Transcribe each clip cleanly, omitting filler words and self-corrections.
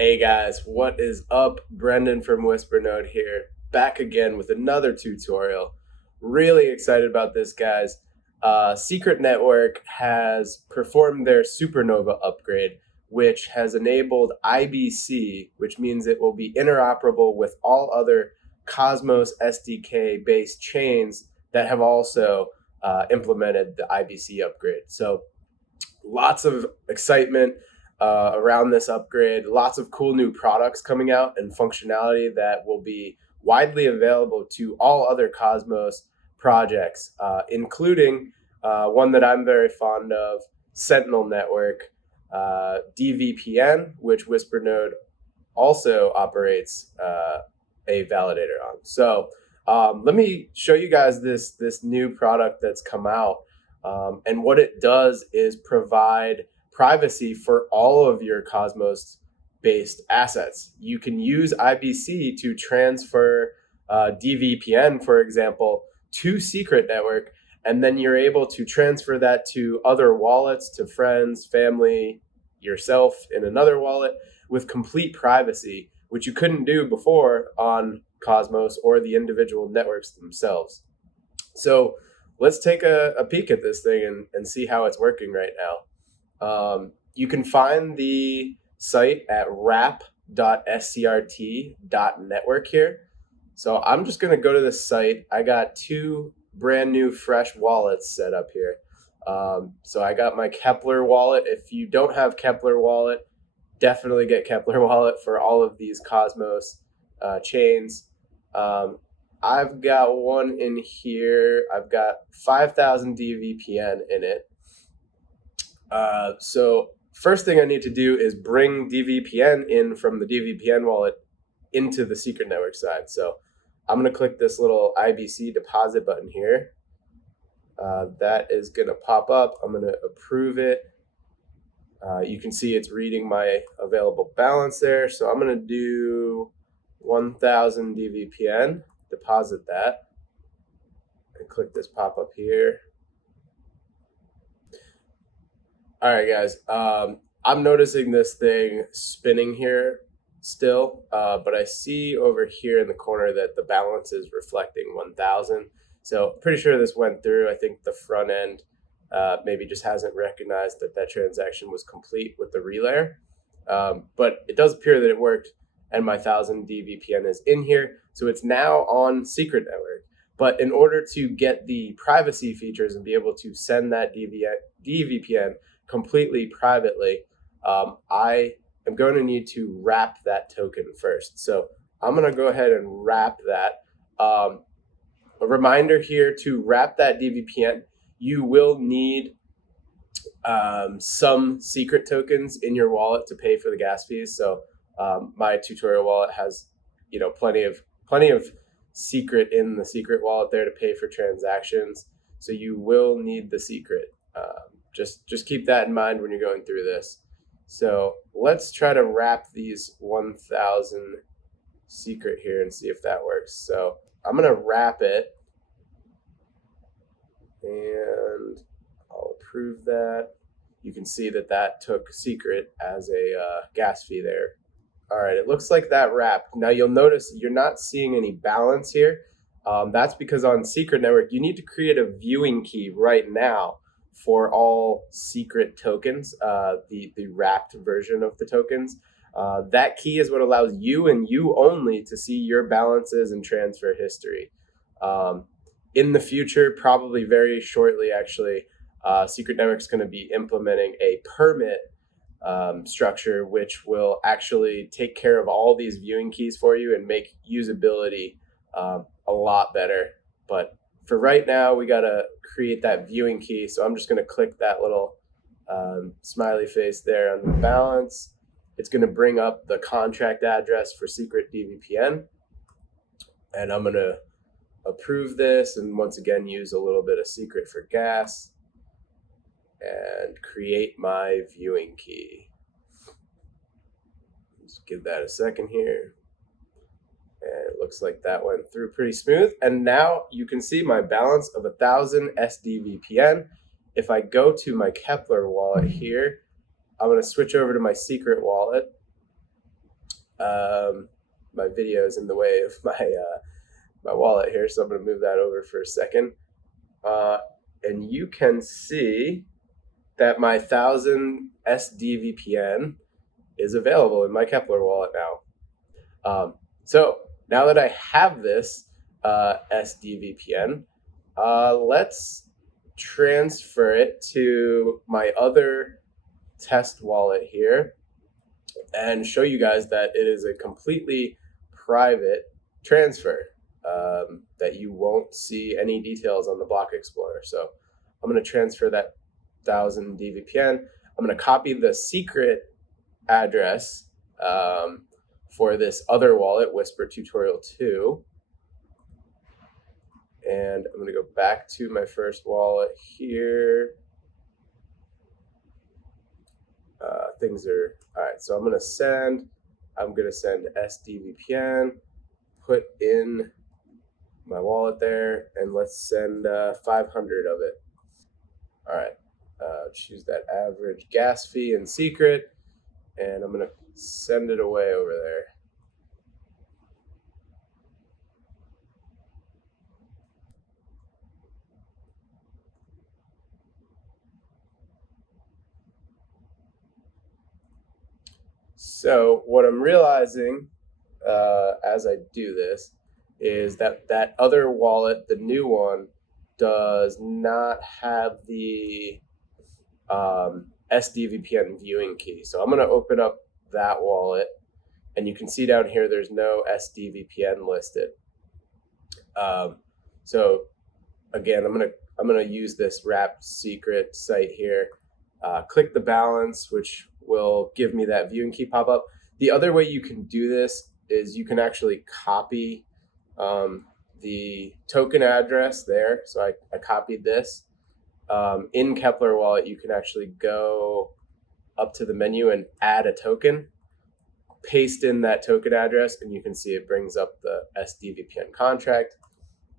Hey guys, what is up? Brendan from WhisperNode here, back again with another tutorial. Really excited about this, guys. Secret Network has performed their Supernova upgrade, which has enabled IBC, which means it will be interoperable with all other Cosmos SDK-based chains that have also implemented the IBC upgrade. So lots of excitement around this upgrade, lots of cool new products coming out and functionality that will be widely available to all other Cosmos projects, including one that I'm very fond of, Sentinel Network, DVPN, which WhisperNode also operates a validator on. So let me show you guys this new product that's come out. And what it does is provide privacy for all of your Cosmos-based assets. You can use IBC to transfer DVPN, for example, to Secret Network, and then you're able to transfer that to other wallets, to friends, family, yourself in another wallet with complete privacy, which you couldn't do before on Cosmos or the individual networks themselves. So let's take a peek at this thing and see how it's working right now. You can find the site at WRAP.SCRT.NETWORK here. So I'm just going to go to the site. I got two brand new fresh wallets set up here. So I got my Kepler wallet. If you don't have Kepler wallet, definitely get Kepler wallet for all of these Cosmos chains. I've got one in here. I've got 5,000 DVPN in it. So first thing I need to do is bring DVPN in from the DVPN wallet into the Secret Network side. So I'm going to click this little IBC deposit button here. That is going to pop up. I'm going to approve it. You can see it's reading my available balance there. So I'm going to do 1,000 DVPN, deposit that, and click this pop up here. All right, guys, I'm noticing this thing spinning here still, but I see over here in the corner that the balance is reflecting 1,000. So pretty sure this went through. I think the front end maybe just hasn't recognized that transaction was complete with the relayer. But it does appear that it worked, and my 1,000 DVPN is in here. So it's now on Secret Network. But in order to get the privacy features and be able to send that DVPN completely privately, I am going to need to wrap that token first. So I'm going to go ahead and wrap that. A reminder here, to wrap that DVPN, you will need some secret tokens in your wallet to pay for the gas fees. So my tutorial wallet has, plenty of secret in the secret wallet there to pay for transactions. So you will need the secret. Just keep that in mind when you're going through this. So let's try to wrap these 1,000 secret here and see if that works. So I'm going to wrap it, and I'll approve that. You can see that took secret as a gas fee there. All right, it looks like that wrapped. Now you'll notice you're not seeing any balance here. That's because on Secret Network, you need to create a viewing key right now for all secret tokens, the wrapped version of the tokens. That key is what allows you and you only to see your balances and transfer history. In the future, probably very shortly actually, Secret Network is going to be implementing a permit structure, which will actually take care of all these viewing keys for you and make usability a lot better. But for right now, we got to create that viewing key. So I'm just going to click that little smiley face there on the balance. It's going to bring up the contract address for Secret DVPN. And I'm going to approve this and once again use a little bit of secret for gas and create my viewing key. Just give that a second here. And it looks like that went through pretty smooth. And now you can see my balance of 1,000 sDVPN. If I go to my Kepler wallet here, I'm going to switch over to my secret wallet. My video is in the way of my wallet here, so I'm going to move that over for a second. And you can see that my 1000 sDVPN is available in my Kepler wallet now. So now that I have this sDVPN, let's transfer it to my other test wallet here and show you guys that it is a completely private transfer, that you won't see any details on the Block Explorer. So I'm going to transfer that 1000 DVPN. I'm going to copy the secret address for this other wallet, Whisper Tutorial 2. And I'm going to go back to my first wallet here. Things are all right. So I'm going to send sDVPN, put in my wallet there, and let's send 500 of it. All right. Choose that average gas fee and secret, and I'm going to send it away over there. So what I'm realizing as I do this is that that other wallet, the new one, does not have the sDVPN viewing key. So I'm going to open up that wallet, and you can see down here there's no sDVPN listed. So again, I'm going to use this wrapped secret site here. Click the balance, which will give me that viewing key pop up. The other way you can do this is you can actually copy the token address there. So I copied this. In Kepler Wallet, you can actually go up to the menu and add a token, paste in that token address, and you can see it brings up the sDVPN contract.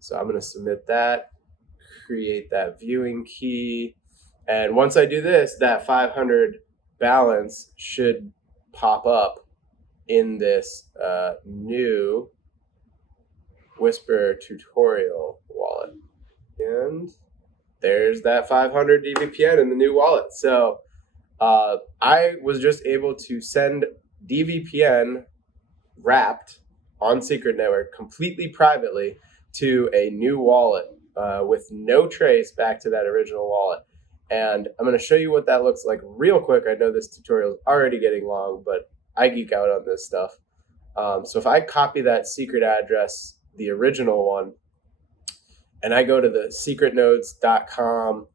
So I'm going to submit that, create that viewing key. And once I do this, that 500 balance should pop up in this new Whisper Tutorial wallet. And there's that 500 DVPN in the new wallet. So I was just able to send DVPN wrapped on Secret Network completely privately to a new wallet with no trace back to that original wallet. And I'm going to show you what that looks like real quick. I know this tutorial is already getting long, but I geek out on this stuff. So if I copy that secret address, the original one, and I go to the secretnodes.com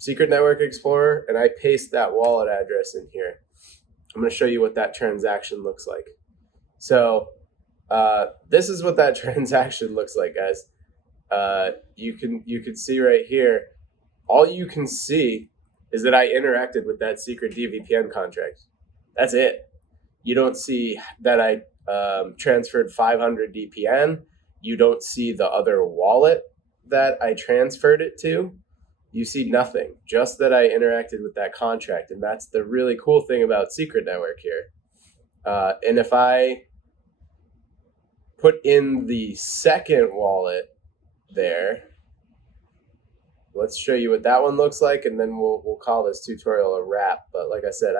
Secret Network Explorer, and I paste that wallet address in here, I'm going to show you what that transaction looks like. So this is what that transaction looks like, guys. You can see right here. All you can see is that I interacted with that secret DVPN contract. That's it. You don't see that I transferred 500 DPN. You don't see the other wallet that I transferred it to. You see nothing, just that I interacted with that contract. And that's the really cool thing about Secret Network here. And if I put in the second wallet there, let's show you what that one looks like, and then we'll call this tutorial a wrap. But like I said,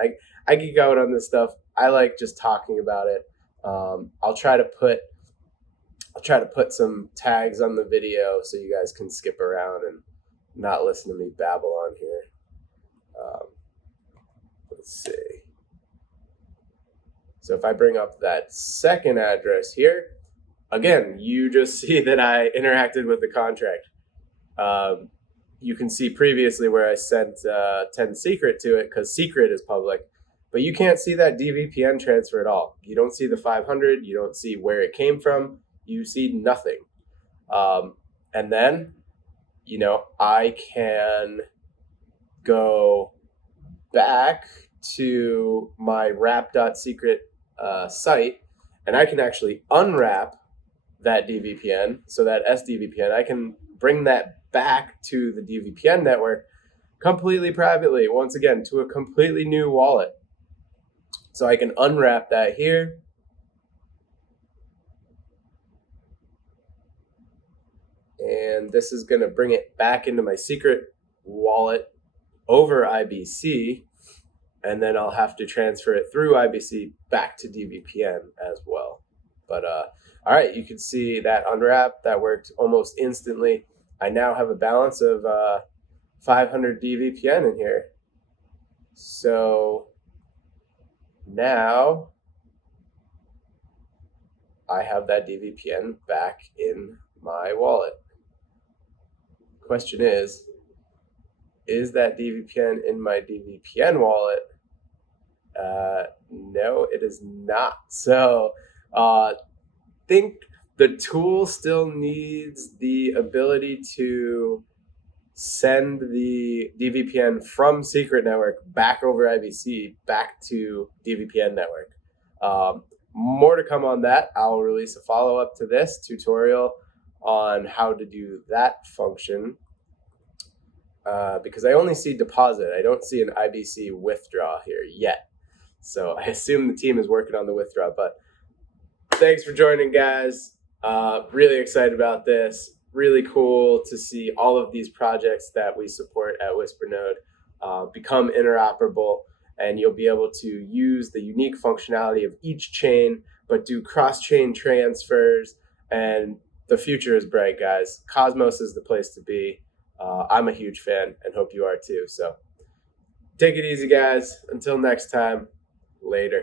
I geek out on this stuff. I like just talking about it. I'll try to put some tags on the video so you guys can skip around and not listen to me babble on here. Let's see. So if I bring up that second address here, again, you just see that I interacted with the contract. You can see previously where I sent 10 secret to it because secret is public, but you can't see that DVPN transfer at all. You don't see the 500. You don't see where it came from. You see nothing. And then, I can go back to my WRAP.SCRT site, and I can actually unwrap that DVPN. So that sDVPN, I can bring that back to the DVPN network completely privately, once again, to a completely new wallet. So I can unwrap that here. And this is going to bring it back into my secret wallet over IBC. And then I'll have to transfer it through IBC back to DVPN as well. But all right, you can see that unwrap, that worked almost instantly. I now have a balance of 500 DVPN in here. So now I have that DVPN back in my wallet. Question is that DVPN in my DVPN wallet? No, it is not. So think the tool still needs the ability to send the DVPN from Secret Network back over IBC back to DVPN Network. More to come on that. I'll release a follow-up to this tutorial on how to do that function because I only see deposit. I don't see an IBC withdraw here yet. So I assume the team is working on the withdraw, but thanks for joining, guys. Really excited about this. Really cool to see all of these projects that we support at WhisperNode become interoperable, and you'll be able to use the unique functionality of each chain, but do cross-chain transfers, and the future is bright, guys. Cosmos is the place to be. I'm a huge fan and hope you are too. So take it easy, guys. Until next time, later.